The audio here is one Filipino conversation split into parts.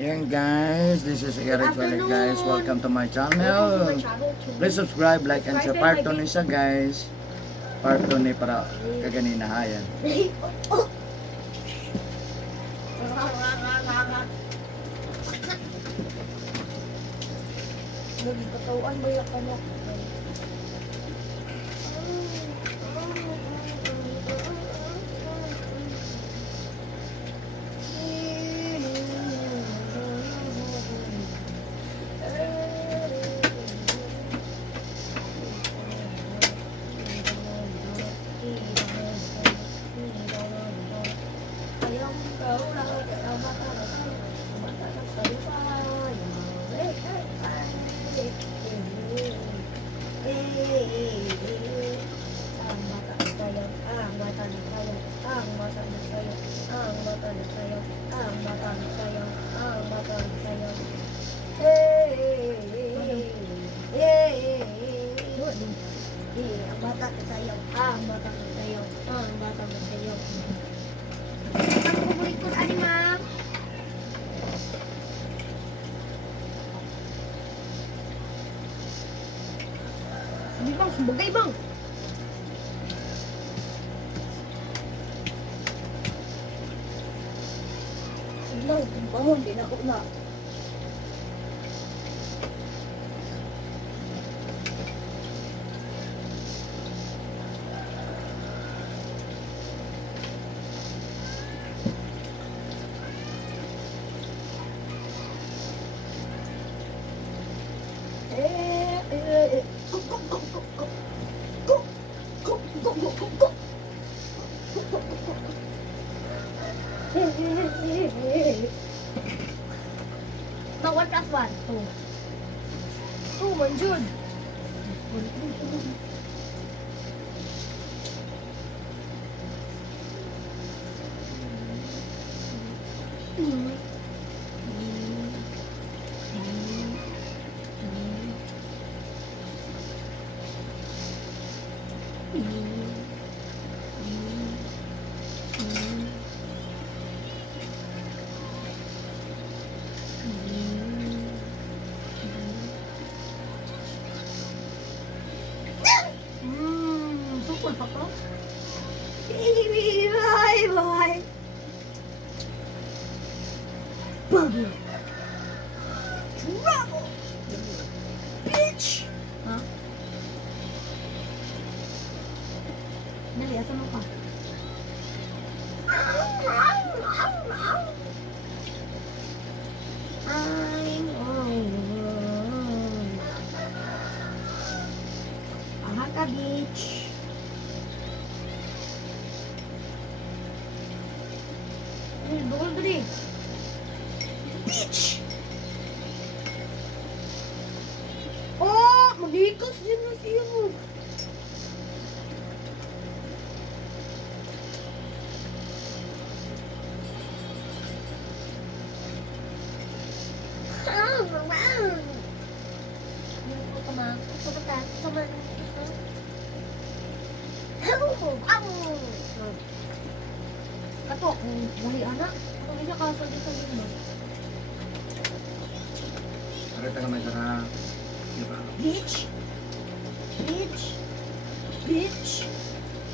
Yan guys, this is Eric Valley guys. Welcome to my channel. Please subscribe, like, and share. Part 2 ni siya guys. Part 2 ni para kaganina hayan. Nagipatawaan ba yung kanak? Hindi bang, sumugay bang? Lang, bangon, di na ako na. Now what plus one? Two. Two, man, June. Sukul pa ko? Bye bye. Buggy. Trouble. Bitch. Ha? Dali, asa mo pa? I'm on. Aha ka, bitch. Bukol dali. Bitch! Oh! Magikas din na siya mo. Katok, muli anak. Kung hindi ka sa dito mo. Pakita ka may sana. Bitch! Bitch! Bitch!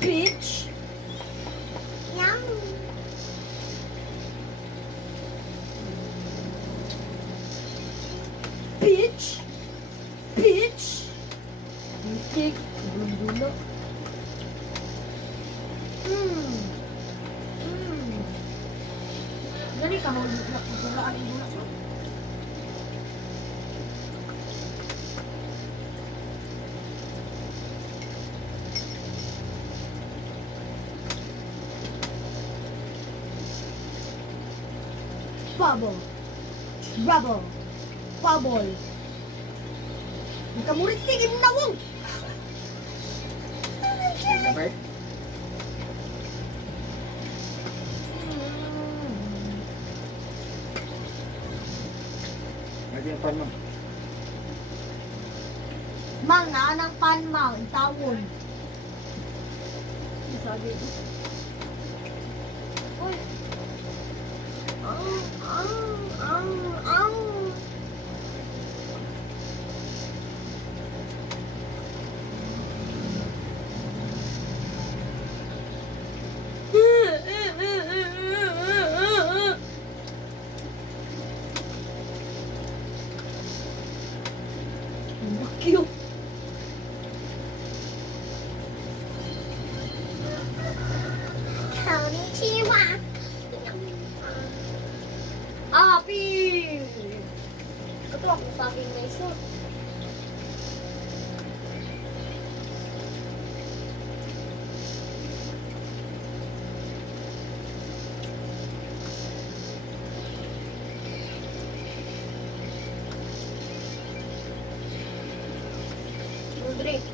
Bitch! Yang! Bitch! Bitch! Bitik! Bundula! Gani ka mo gulaan ang gula sa? Bubble. Trouble. Bubble. Nakamurit sige mo nawong. Okay? Lagi yung pan mo. Mang, naanang pan, mang. Itawon. Sabi. Uy. Cute. Konnichiwa. Happy! Ito ako sa aking may suit. Drink.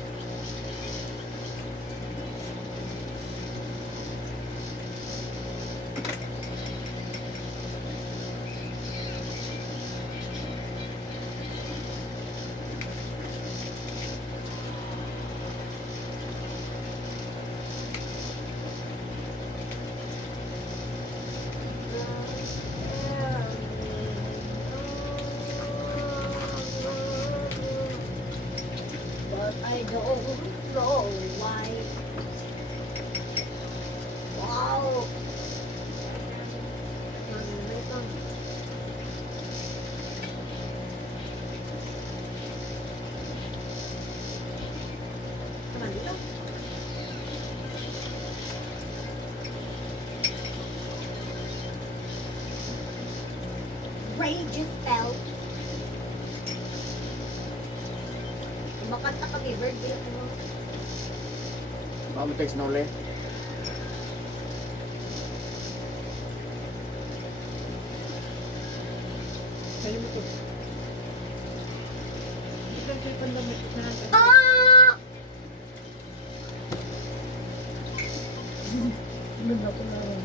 But I don't know why. Wow. Naman dito. Rain just fell. Makanta kami, birthday ako. Baka mo text na ulit. Kaya mo to. Hindi ka kayo pandamit na natin. Ah! Ganda ko na rin.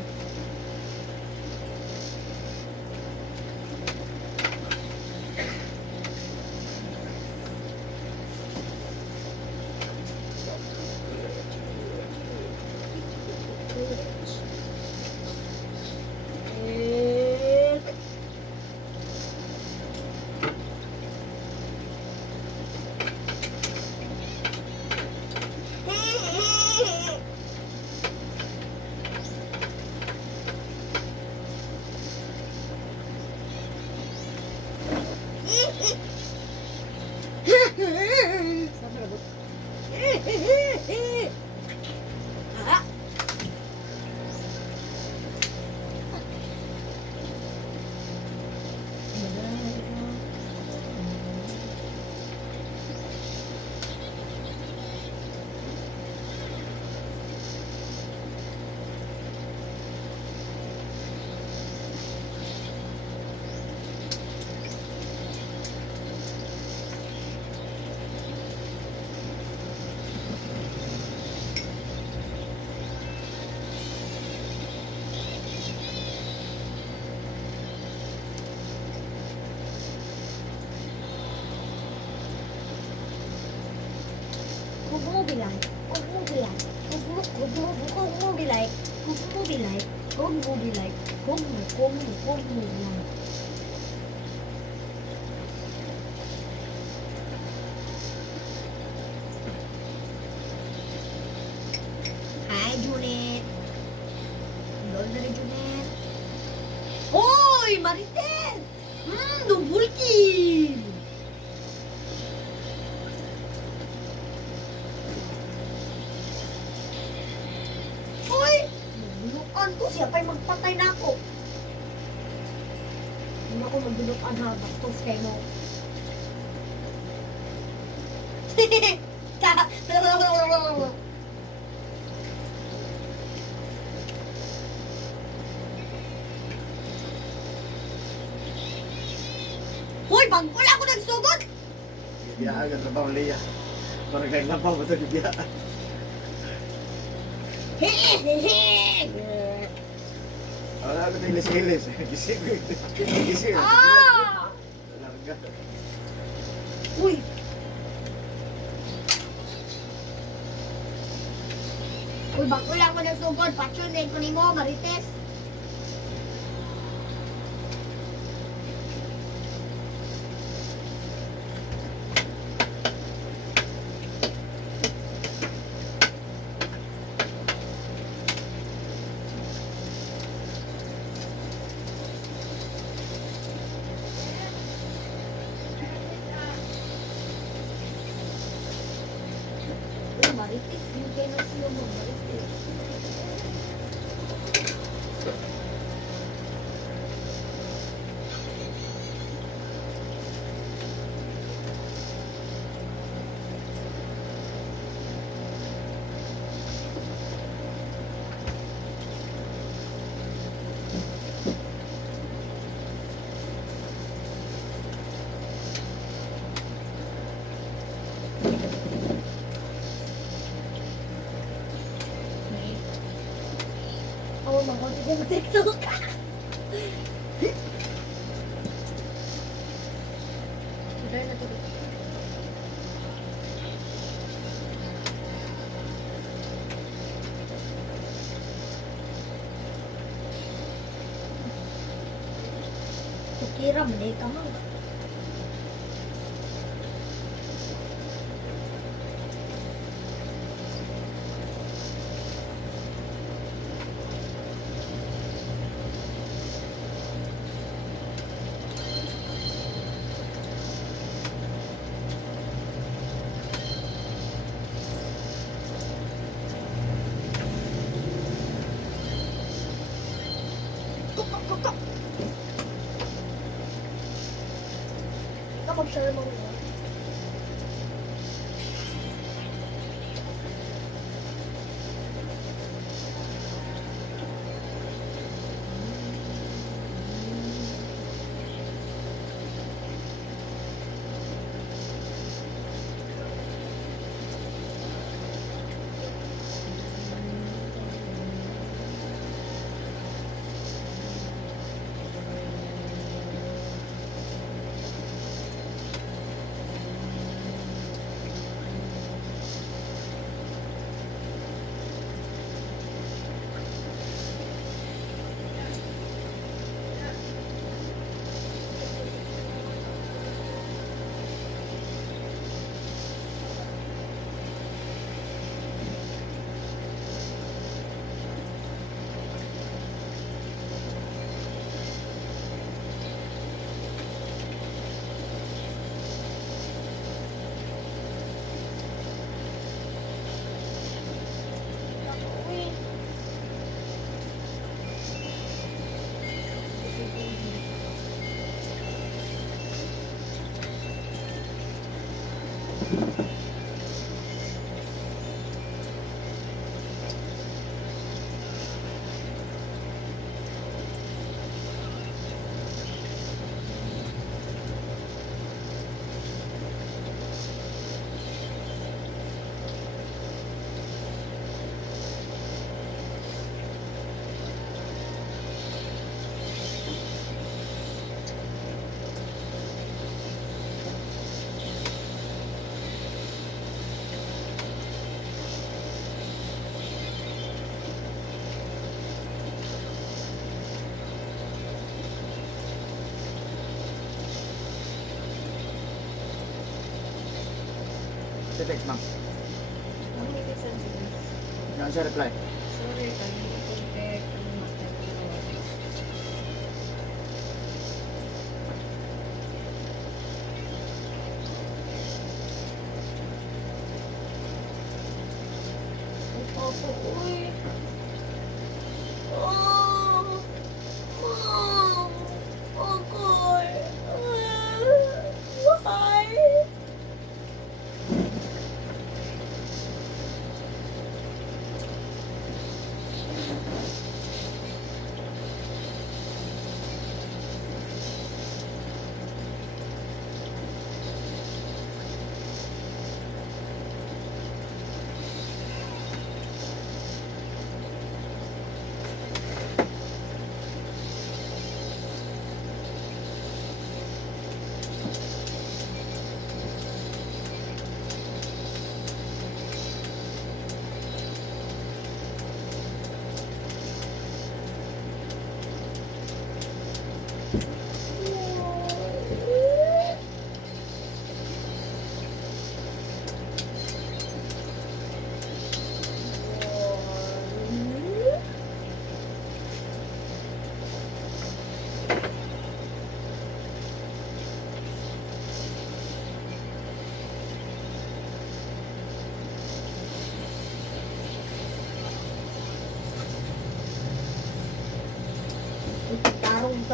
Sabi na ba? Ah! Huwag mo bilay. Huwag mo bilay. Huwag mo bilay. Huwag mo bilay. Huwag mo bilay. Huwag mo bilay. Hi, Junet. Hello, dari Junet. Hoy, Marites! Double kill! Hoy! Magbilukan ko siya pa'y magpatay na ako. Hindi ako magbilukan ha, bastos kayo mo. Hoy, bang wala ako nagsugod! Biya agad na ba ulit ya? Parang kayo lang pa ba ito biya? Wala ko ito ilis-ilis. Gising ko ito. Gising. Ah! Larga. Uy! Uy, bang wala ako nagsugod. Patsunin ko ni mo, Marites. marites. Yung kayo na siya marites. Oh, mag-order siya ng TikTok. Dahil na ito. Tukira, mali ka mo. Ikaw mag-share mo mo. Si text ma'am. Ang hindi sensitive. Yan siya reply. Sorry, kami ko contact. Opo, uy. Oh, mom. Okay. Why?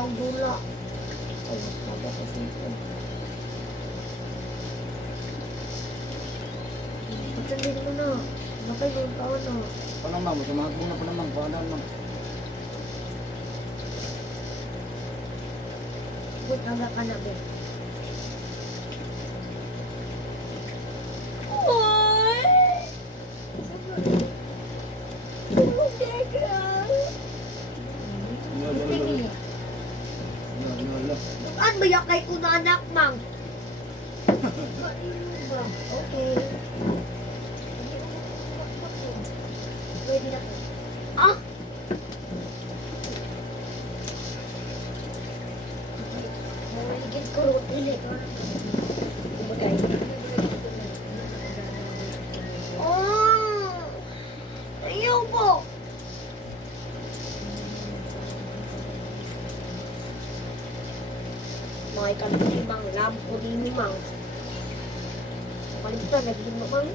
ang dula. Ay, sabi ko sito. Patandin mo na. Bakay nung taon na. Paano ma'am? Sumahat mo na po naman. Paano ma'am? Good naga ka na, be. Ay! Saan ba yung kay kuna anak, mang? Okay. Pwede na po. Ah! Maligid ko ro, dili. Kumagay. Oh! Ayaw po! Mga ikan ko ni mang, lab ko ni mang. Kalimutan, naging mo mang.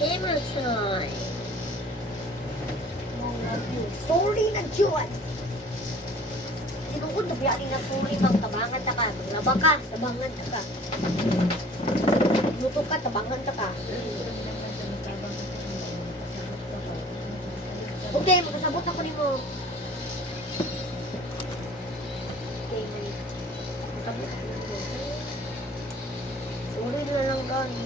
Emerson. Sorry na Diyon. Sinukod na biyakin na sorry mang tabangan ta ka. Maglaba ka, tabangan ta ka. Luto ka, tabangan ta ka. Okay, magkasabot ako ni mo. Okay, magkasabot ako ni mo. Sorry na lang gani.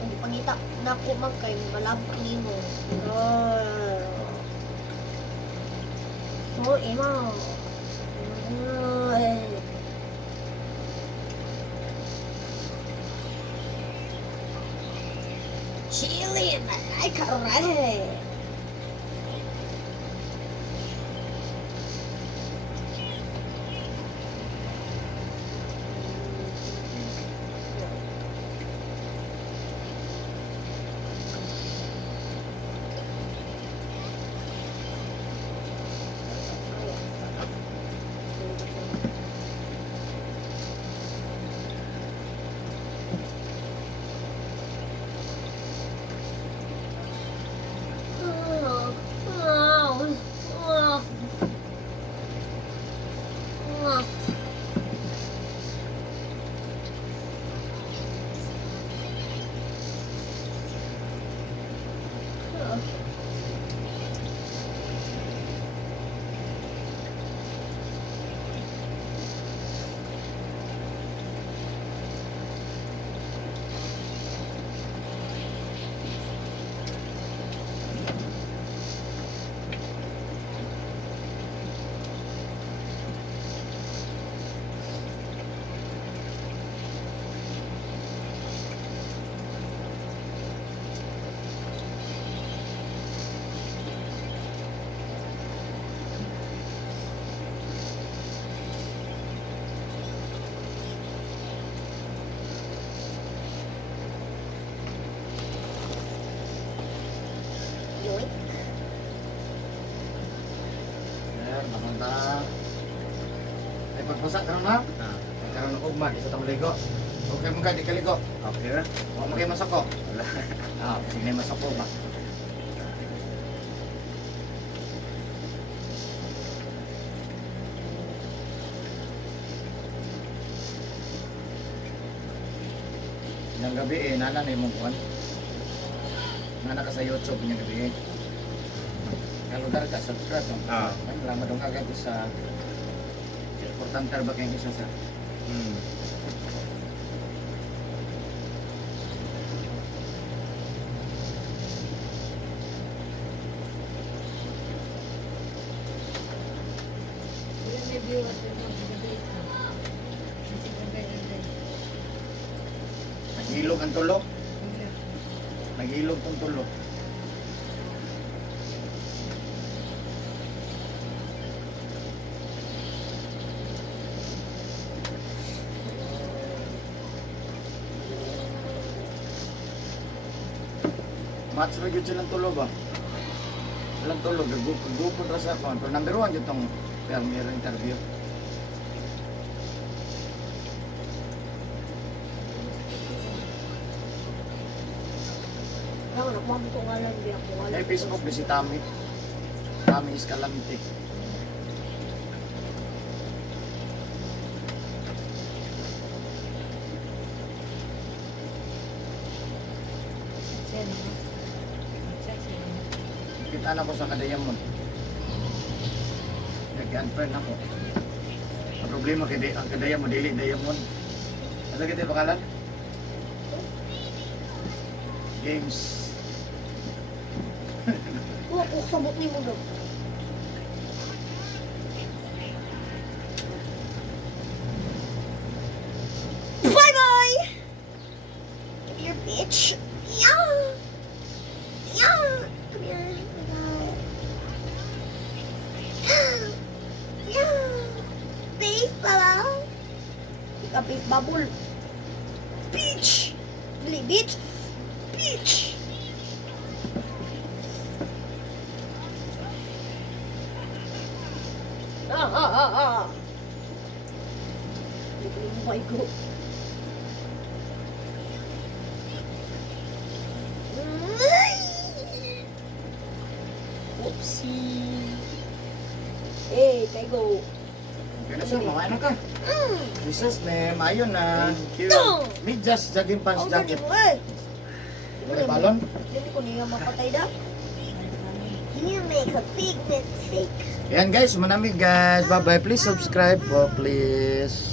Kung pangita na ko man kay malabot nimo. So, ema. Chilling, ay karay. Napunta. Ay pagpasa karon ha? Karon og ugma isa tong ligo. Okay mo ka di kaligo. Okay ra. Wa mo kay masako. Wala. Sige masako ba. Yung gabi eh, nana na yung kuhan. Nana ka sa YouTube yung gabi eh. Kalau dar ka, subscribe dong. Ah. Lama dong agad sa importante ba kayong isa sa Hmm. Ilan may viewers din mo sa gabi ito? Kasi gabi rin. nag-ilog ang tulo. Wala. Nag-ilog tong tulo. Match ra gyud silang tulo ba? Silang tulo, gugupod ra sa kon. Pero number 1 gyud tong premier interview. Lang, nagmamito nga lang di ako. Wala May Facebook di si Tami. Tami Escalante. Siya naman. Siya. Kita na ko sa Kadayamon. Nag-unfriend ako. Ang problema kay ang Kadayamon, dili Dayamon. Ano kita bakalan? Games. Kung sabot ni mo daw. Bye-bye! Come here, bitch. Yeah! Yeah! Come here. Yeah! Yeah! Face, baba! Ika, face bubble. Bitch! Bili, bitch! Bitch! Ah! Oh my God. Oopsie. Hey, kay go. Kaya sir, makain na ka. Jesus, may mayo na. No! May just jogging pants Ang jacket. galing mo eh. Wala balon? Hindi ko niya mapatay daw. You make a big mistake. Ayan guys, manamig guys. Bye bye. Please subscribe po, please.